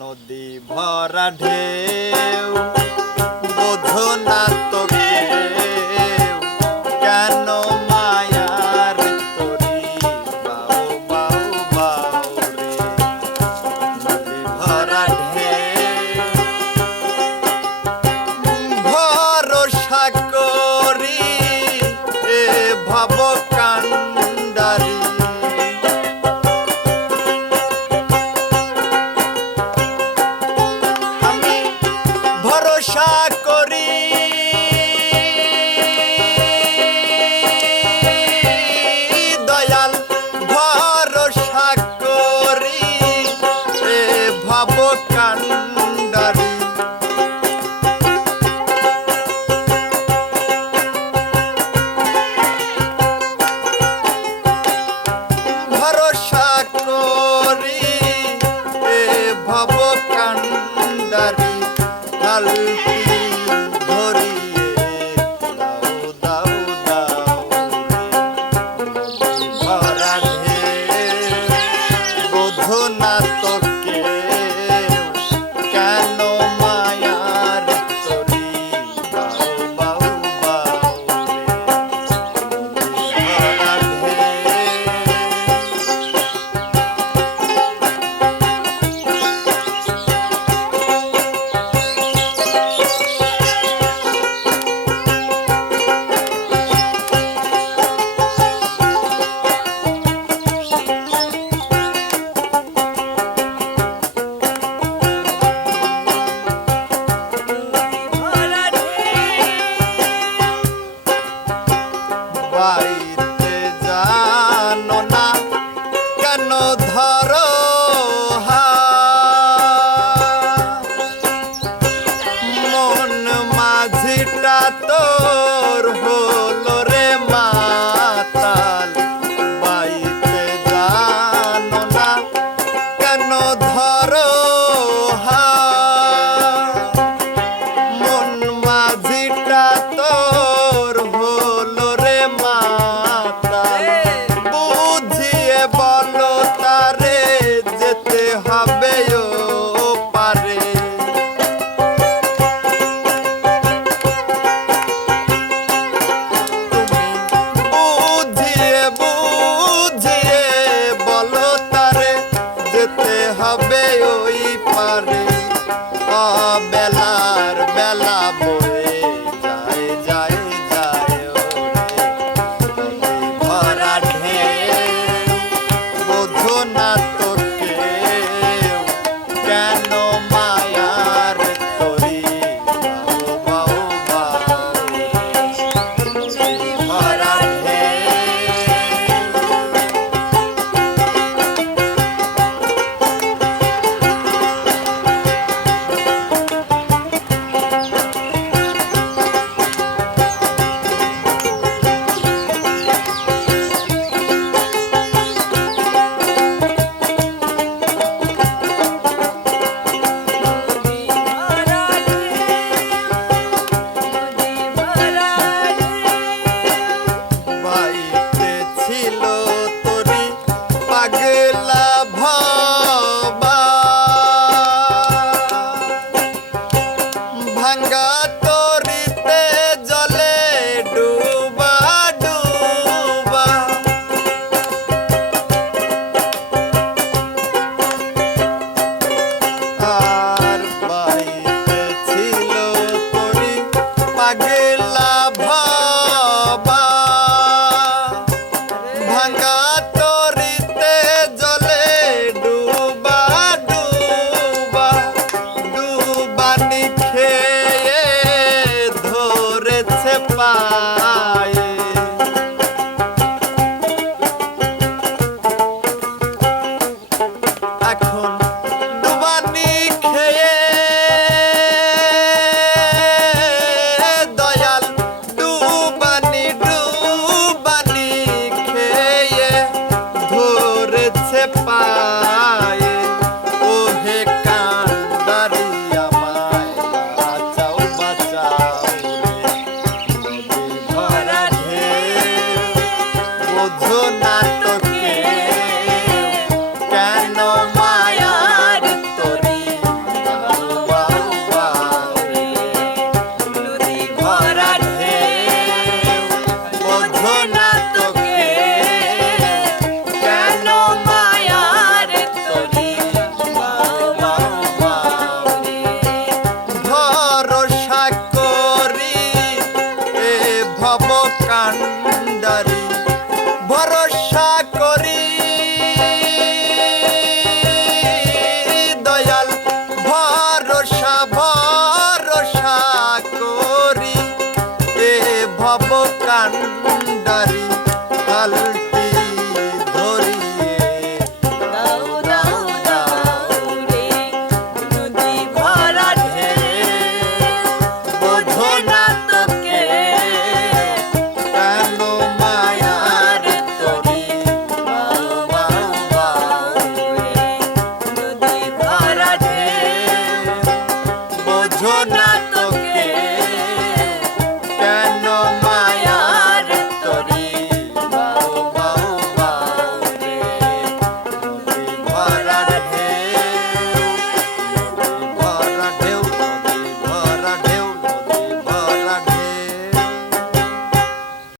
নদী ভরা ঢেউ। হবে ওই পারে। অবেলার বাবা মত কান্দারি ভরসা করি। দয়াল ভরসা ভরসা করি। এ ভব কান্ড